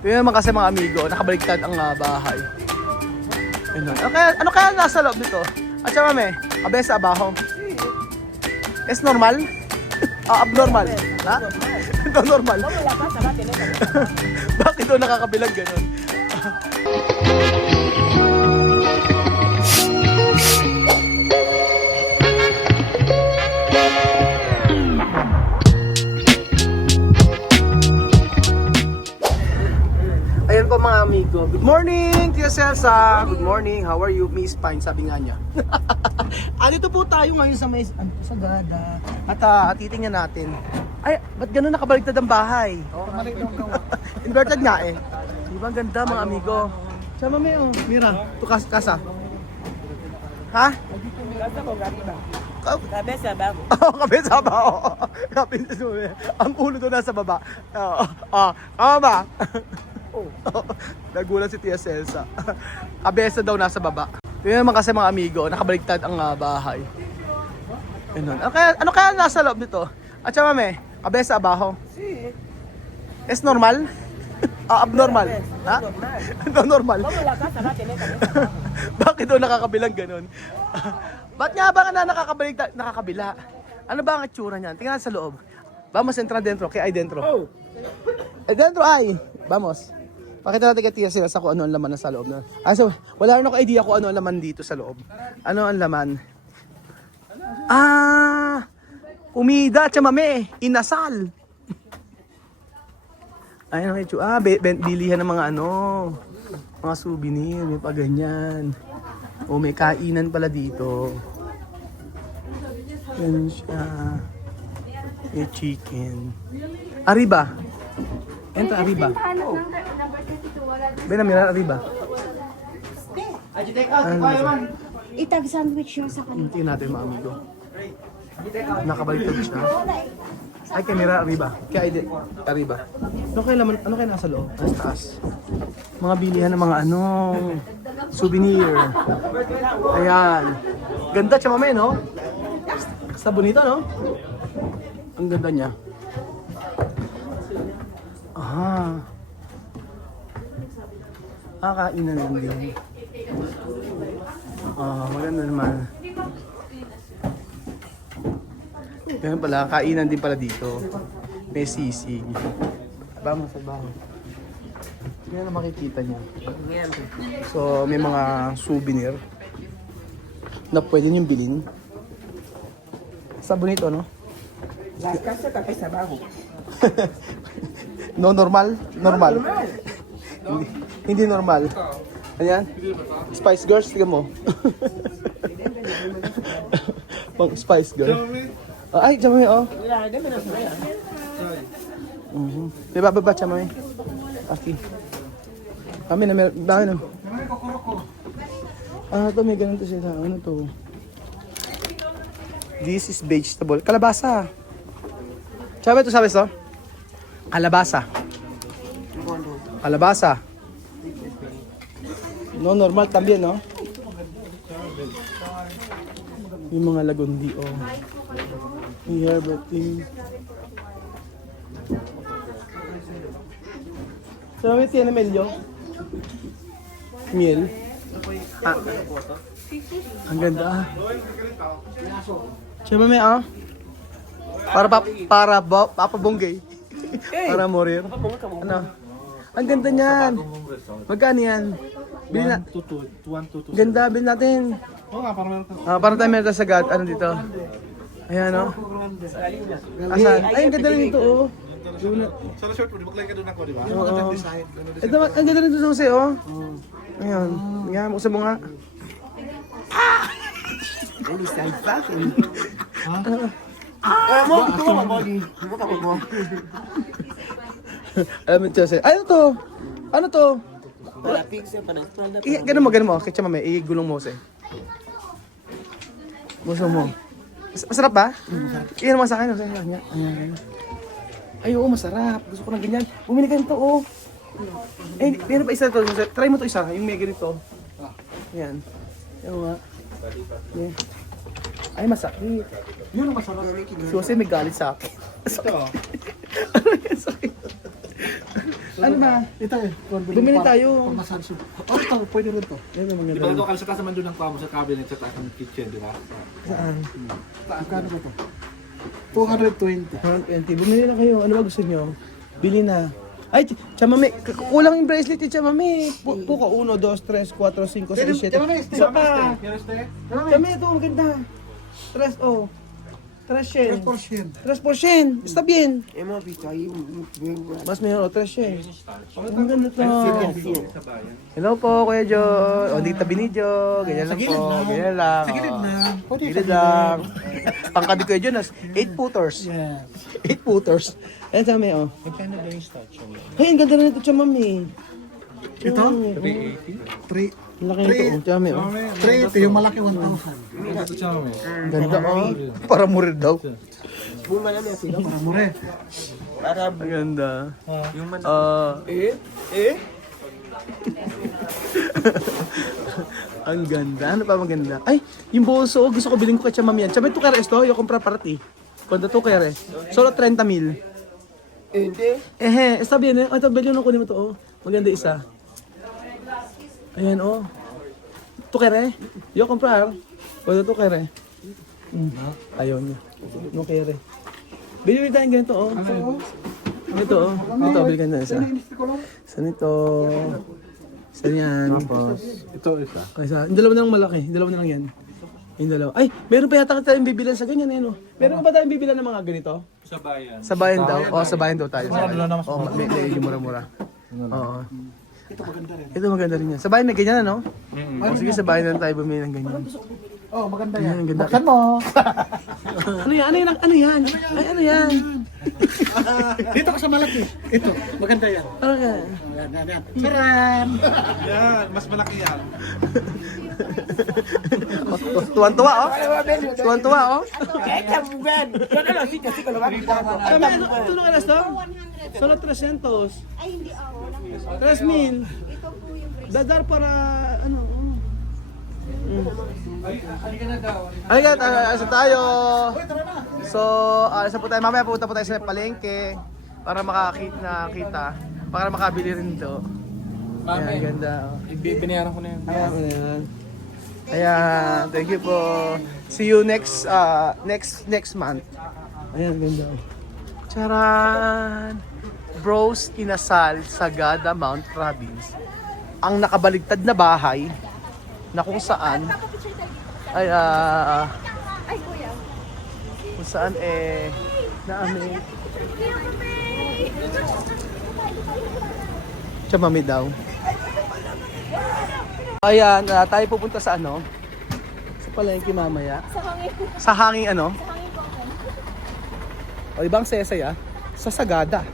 Yun naman kasi mga amigo, nakabaliktad ang bahay. Ayun. Ano kaya nasa loob nito? At siya mami, kabesa abaho. Es normal? Abnormal? Ha? Ito normal. Bakit doon nakakabilang ganun? Ayan po mga amigo. Good morning, Tia Celsa. Good morning. How are you, Miss Pine? Sabi nga niya. Dito po tayo ngayon sa may Sagada. At titingnan natin. Ay, ba't ganun nakabaligtad ang bahay? Inverted nga eh. Di ba ang ganda mga amigo? Sama may mira. Ito kasa. Ha? Kasa ko gabi ba? Kabesa ba ako? Oo, kabesa ba? Ang ulo doon nasa baba. Tama ba? Nagulat si Tia Celsa. Kabesa daw nasa baba. Yun naman kasi mga amigo, nakabaligtad ang bahay. Ano kaya nasa loob nito? At siya mami, kabesa abaho. Es normal? Abnormal? Ha? Ito normal. Bakit daw nakakabilang ganun? Ba't nga ba na nakakabila? Ano ba ang itsura niyan? Tingnan sa loob. Vamos, entra dentro. Kaya ay dentro. Dentro ay. Vamos. Pakita natin kay Tia Celsa kung ano ang laman na sa loob na. So, wala rin ako idea kung ano ang laman dito sa loob. Ano ang laman? Kumida, chamame, inasal. Ayun ang itsura. Bilihan ng mga mga souvenir, may pa ganyan. O may kainan pala dito. Yan siya. May chicken. Arriba. Entra arriba. Ven a mirar arriba. Itag sandwich yung sa kanila. Tingnan natin mga amigo. Nakabaliktad siya. Ay, kamera arriba. Kaya arriba. Ano kaya nasa loob? Taas. Mga bilihan ng mga souvenir. Ayan. Ganda siya mamaya, no? Basta bonito, no? Ang ganda niya. Kainan lang din. Maganda naman. Ganun pala, kainan din pala dito. May sisig. Vamos sa bahay. Yan ang makikita niya. So, may mga souvenir na pwede niyong bilhin. Sa bonito, no? Kasa kabesa ba ako? No, normal? Normal. Hindi normal. Ayan. Spice Girls, tingnan mo. Pang Spice Girl. Ay, chamay, Wala, di ba na sa kaya? Diba, baba, chamay. Aki. Kami na, dami na. Ito, may ganun to sila. Ano to? This is vegetable. Kalabasa. Chamay, ito sabi ito? Kalabasa. Kalabasa. No, normal también, no? Yung mga lagundi, Yung herbal tea. Sabi, tiyan na melyo? Miel? Ang ganda, Siya may Para papabonggay. Para morir. Ano? Ang ganda niyan. Magkano yan? Bilhin na. Ganda, bilhin natin. Para tayo meron sa Sagad. Ano dito? Ayan, Asan? Ay, ang ganda rin ito, Sa short, di ba ka doon ako, di ba? Oo. Ito, ang ganda rin ito, Jose, Ayan. Ayan, buksan mo nga. Ulo side fashion. Alam mo, Jose. Ano to? Ano to? Wala pizza pa na. Ganun mo. Kitsa mami, igulong mo, Jose. Gusto mo. Masarap ba? Iyan naman sa akin. Ayan. Ay, oo, masarap. Gusto ko ng ganyan. Bumili ka nito, Eh, meron pa isa to. Try mo to isa. Yung may ganito. Ayan. Yan nga. Yeah. Ay, masakit. Yun ang masarap. Si Jose may galit sa akin. Ito. Ano yan sakit? Ano ba? Ito eh. Bumili tayo. Massage. Oh, ito. Pwede rin to. Yan ang Di maganda. ba ito kalsa ka naman doon ng pamo sa cabinet sa taas ng kitchen, di ba? Saan? Magkano ba ito? 220. 120. Bumili na kayo. Ano ba gusto nyo? Bili na. Ay, chamame. Kulang yung bracelet ni chamame. Puka, 1, 2, 3, 4, 5, 6, 7. Isa pa. Chamame, ito. Ang ganda. 3, oh. 3%. 3%. Está bien. Mas mayroon, 3%. Ang ganda to. Hello po, Kuya Jo. O, di tabi ni Jo. Ganyan lang po. Ganyan lang. Sa gilid na. Gilid lang. Pangkad ni Kuya Jo, 8 footers. 8 footers. Ayan sa may, oh. Magkano ba yung statue? Hey, ang ganda na ito, chamame. Ito? 3. Laki nito, oh, chamame, oh. 380, yung malaki 1,000. Ang ganda, oh. Para murid daw. Para mo rin. Ang ganda. Ang ganda. Ano pa maganda? Ay, yung bolso. Gusto ko bilhin ko kay Chamam yan. Chamam, tu quieres esto? Yo comprar para ti. ¿Cuánto tú quieres? Solo 30,000. Está bien, eh. Ito, bilhin ko kunin mo to, oh. Maganda isa. Ayan, oh. ¿Tu quieres? Yo comprar. ¿Cuánto tú quieres? Ayaw niya. No quieres. Bilhin tayo ganito, oh. Ito, oh. Ito, bilhin ka na isa. Isa nito. Isa yan. Tapos, ito isa. Ay, isa. Yung dalawa na lang malaki. Yung dalawa na lang yan. Yung dalawa. Ay, meron pa yata tayong bibilan sa ganyan, eh, no? Meron pa tayong bibilan ng mga ganito? Sa bayan. Sa bayan daw. Oo, sa bayan daw tayo. Sa bayan. Oo, medyo mura-mura. Oo. Ito maganda rin. Ito maganda rin yan. Sa bayan may ganyan, ano? O sige, sa bayan na tayo bumili ng ganyan. Oh, maganda Ayan, yan. ang ganda. Buksan mo. Ano yan? Ano yan? Ano yan? Ay, ano yan? Dito ka sa malaki. Ito, maganda yan. Ano yan? Yan. Charan! Yan, mas malaki yan. Tuwan-tuwa, oh. Tuwan-tuwa, oh. Esta mujer, yo no lo sé, así que lo va a quitar. Sabi, ito nung alas to? Solo 300. Ay, hindi ako. 3,000. Ito po yung bracelet. Dadar para, ano, Ay, asa tayo. So, asa po tayo. Mamaya pupunta po tayo sa palengke para makakita, para makabili rin ito. Ayan, ganda. Binayaran ko na yan. Ayan. Ayan, thank you po. See you next month. Ayan, ganda. Charan! Bros inasal Sagada Mount Province. Ang nakabaligtad na bahay na kung saan ay kung saan naami Chamami daw. Ayan, tayo pupunta sa ano? Sa palengke mamaya. Sa hanging ano? O ibang saya sa Sagada.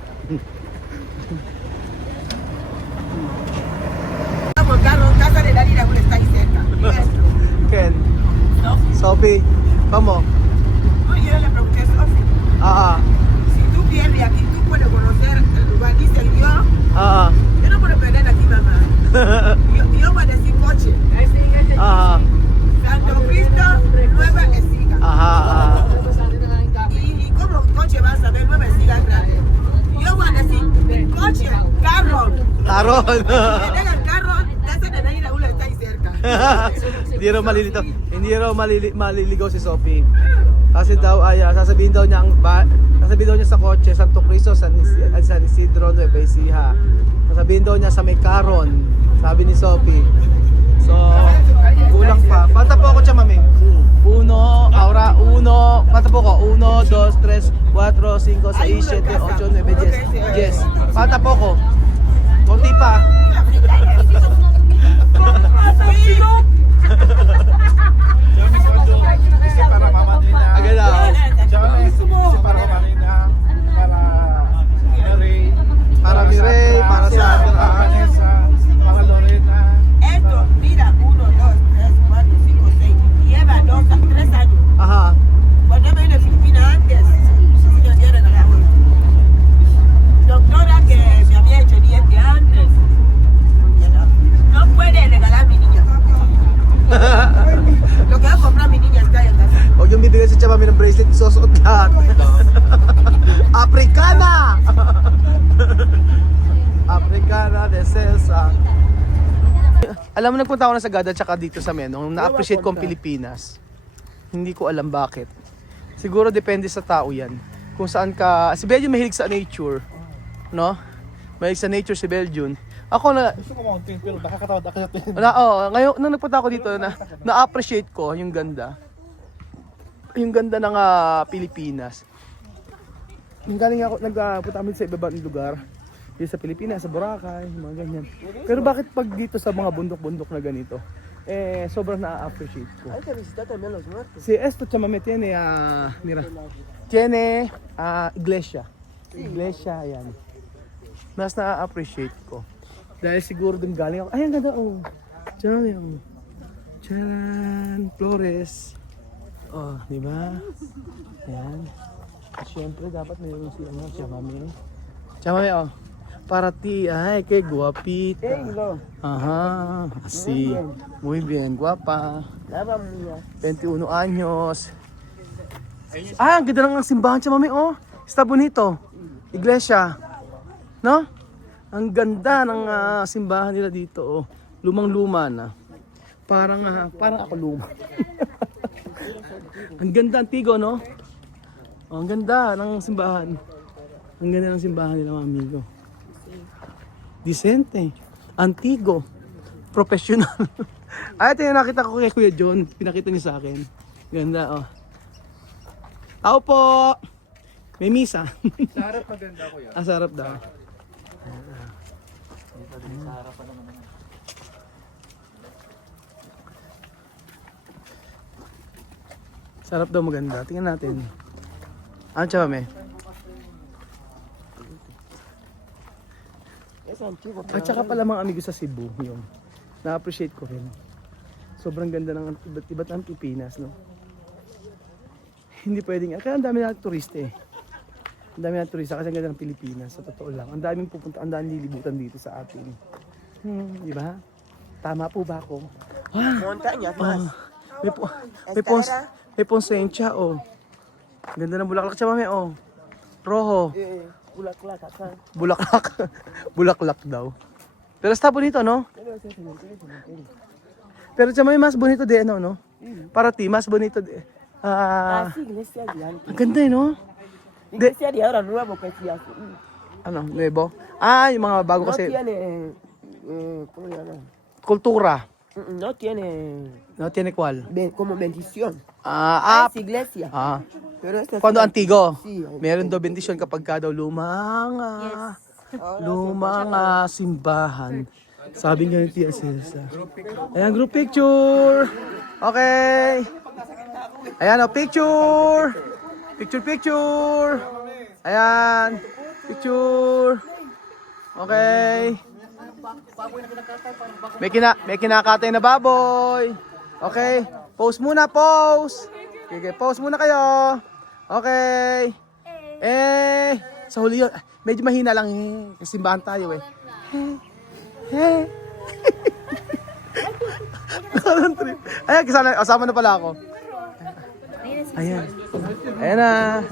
Vamos, Carlos, casa de Dalila, está ahí cerca. Ken. Sophie. ¿Cómo? Oye, yo le pregunté a Sofi, si tú vienes aquí, tú puedes conocer el lugar, dice Dios. Yo no puedo perder aquí, mamá. Yo voy a decir coche. Santo Cristo, Nueva Ecija. ¿Y cómo coche vas a ver Nueva Ecija grande? Yo voy a decir coche, carro. Taron. Llega el carro, casa de Dalila, uno está ahí cerca. Hindi raw maliligaw si Sophie. Kasi daw ay sasabihin daw niya sa kotse Santo Cristo, San Isidro, Nueva Ecija. Sasabihin daw niya sa may Caron, sabi ni Sophie. So, kulang pa. Pata po ako siya, mami. 1, pata po ko. 1, 2, 3, 4, 5, 6, 7, 8, 9, 10. Yes. Pata po ko. Konti pa. Kasi para mama din na. Agad ako. Tsaka kasi para mama din na. Para Mireille. Para Mireille, para sa Para Vanessa. Para Lorena. Esto, mira, 1, 2, 3, 4, 5, 6. Lleva 2, 3 años. Aha. Cuando me vine a Filipinas antes, yo era la doctora que me había hecho diente antes. No puede regalar a mi niña. Lo que va a comprar mi niña está en casa. Huwag yung bibigyan sa Chamami ng bracelet, susuot lahat. Africana! Celsa. Alam mo, nagpunta ako na sa Gada tsaka dito sa Menong. Na-appreciate ko ang Pilipinas. Hindi ko alam bakit. Siguro depende sa tao yan. Kung saan ka... Si Belgium mahilig sa nature. No? Mahilig sa nature si Belgium. Ako na... Gusto ko mountain pero nakakatawad ako sa tin. Ngayon, nung nagpunta ako dito, na-appreciate ko yung ganda. Yung ganda ng Pilipinas. Nung galing ako, nagpunta kami sa ibabang lugar. Dito sa Pilipinas, sa Boracay, mga ganyan. Pero bakit pag dito sa mga bundok-bundok na ganito, sobrang na-appreciate ko. Si esto chamame tiene, mira, tiene iglesia. Iglesia, yan. Mas na-appreciate ko. Dahil siguro dun galing ako, ay ang ganda, oh. Diyan yung, Charan, Flores. Oh, di ba? Yan. At syempre, dapat mayroon silang chamame. Chamame, oh. Para ti, ay, qué guapita. Ajá, así. Muy bien, guapa. 21 años. Ah, ang ganda ng simbahan siya, mami, oh. Está bonito. Iglesia. No? Ang ganda ng simbahan nila dito, oh. Lumang-luma na. Parang ako luma. Ang ganda, antigo, no? Oh, ang ganda ng simbahan. Ang ganda ng simbahan nila, mga amigo. Decente, antigo, professional. Ay, ito yung nakita ko kay Kuya John. Pinakita niya sa akin. Ganda, oh. Tao po! May misa. Sarap maganda ko yan. Sarap daw. Sarap daw maganda. Tingnan natin. Ano siya, mami? At saka pala mga amigo sa Cebu, yung na-appreciate ko rin. Sobrang ganda ng iba't ang Pilipinas, no? Hindi pwedeng, kaya ang dami na turista eh. Ang dami na turista kasi ang ganda ng Pilipinas, sa totoo lang. Ang daming pupunta, ang daming lilibutan dito sa atin. Di ba? Tama po ba ako? Montaña, May ponsensya, oh. Ganda ng bulaklak siya, mami, oh. Rojo. Bulaklak. Bulaklak daw. Pero está bonito, no? Pero siya may mas bonito de, ano, no? Para ti, mas bonito de. iglesia de antes. Ang ganda, eh, no? Iglesia de ahora nuevo que sí hace. Ano, nuevo? Ah, yung mga bago No kasi. tiene, ¿cómo se llama? Kultura. No tiene No, tiene cual? como bendición. Ah, Es iglesia. Pero esta Cuando sí- antigo. Sí, Meron daw bendisyon kapag ka daw lumang simbahan. Sabi nga ni Tia Celsa. Ayan, group picture. Okay. Ayan, oh, picture. Picture. Ayan. Picture. Okay. May kinakatay na baboy. Okay. Pose muna, pose. Okay, pose muna kayo. Okay. Sa huli yun. Medyo mahina lang eh. Kasi simbahan tayo eh. Ayan, kasama na pala ako. Ayan. Ayan na.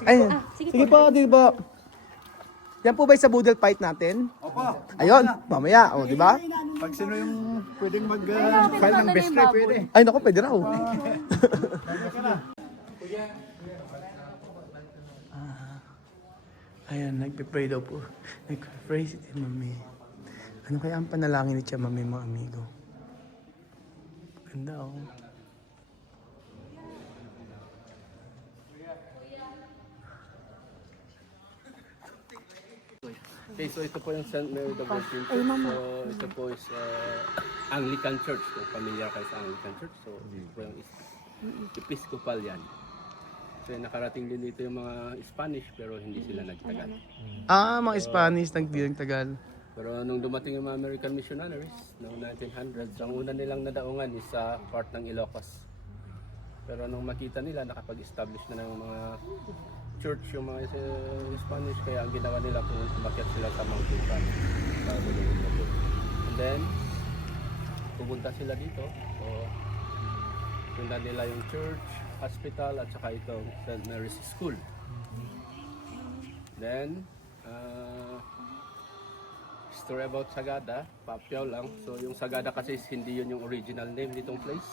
Ayan. Sige po, di po. Yan po ba yung sa Boodle fight natin? Opo. Ayun, mamaya, oh, di ba? Pag sino yung pwedeng mag-file ng best tray, pwede. Ay, naku, pwede raw. Ayan, nagpe-pray daw po. Nagpe-pray si Tia Mami. Ano kaya ang panalangin ni Tia Mami, mga amigo? Ganda, oh. Okay, so ito po yung St. Mary the Virgin Church. So ito po is Anglican Church. Kung familiar kayo sa Anglican Church. So ito po yung Episcopal yan. So nakarating din dito yung mga Spanish pero hindi sila nagtagal. Ah, mga Spanish, Tagal. Pero nung dumating yung mga American missionaries noong 1900s, ang una nilang nadaungan is sa part ng Ilocos. Pero nung makita nila, nakapag-establish na ng mga church yung mga Spanish, kaya ang ginawa nila kung umakyat sila sa Mount Tulcan. And then, pupunta sila dito. So, punta nila yung church, hospital, at saka itong St. Mary's School. story about Sagada, Papyaw lang. So yung Sagada kasi hindi yun yung original name nitong place.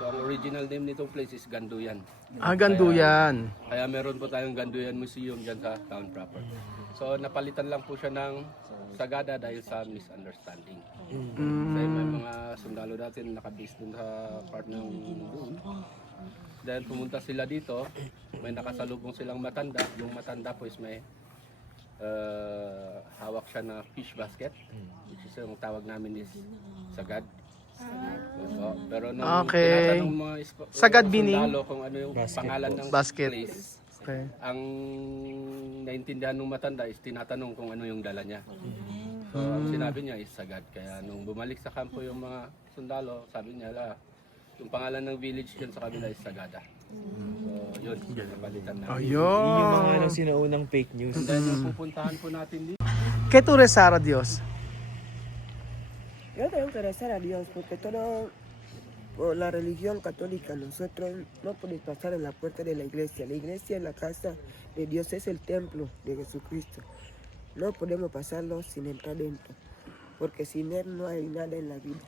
So ang original name nitong place is Ganduyan. Ganduyan. Kaya meron po tayong Ganduyan Museum dyan sa town proper. So napalitan lang po siya ng Sagada dahil sa misunderstanding. Kasi may mga sundalo natin nakabase dun sa part ng doon. Then pumunta sila dito, may nakasalubong silang matanda. Yung matanda po is may hawak siya na fish basket, which is yung tawag namin is sagad. So, pero nung tinatanong mga Sagad bining? sundalo kung ano yung pangalan ng Basket. place, Okay. ang naintindihan ng matanda is tinatanong kung ano yung dala niya. So ang sinabi niya is sagad. Kaya nung bumalik sa kampo yung mga sundalo, sabi niya yung pangalan ng village dyan sa kabila is Sagada. So yun, napalitan na. Yung mga Ayun. sinaunang fake news. And then yung pupuntahan po natin dito, ¿Qué tú rezar a Dios? Yo tengo que rezar a Dios porque todo, por la religión católica, nosotros no podemos pasar en la puerta de la iglesia. La iglesia es la casa de Dios, es el templo de Jesucristo. No podemos pasarlo sin entrar dentro, porque sin Él no hay nada en la vida.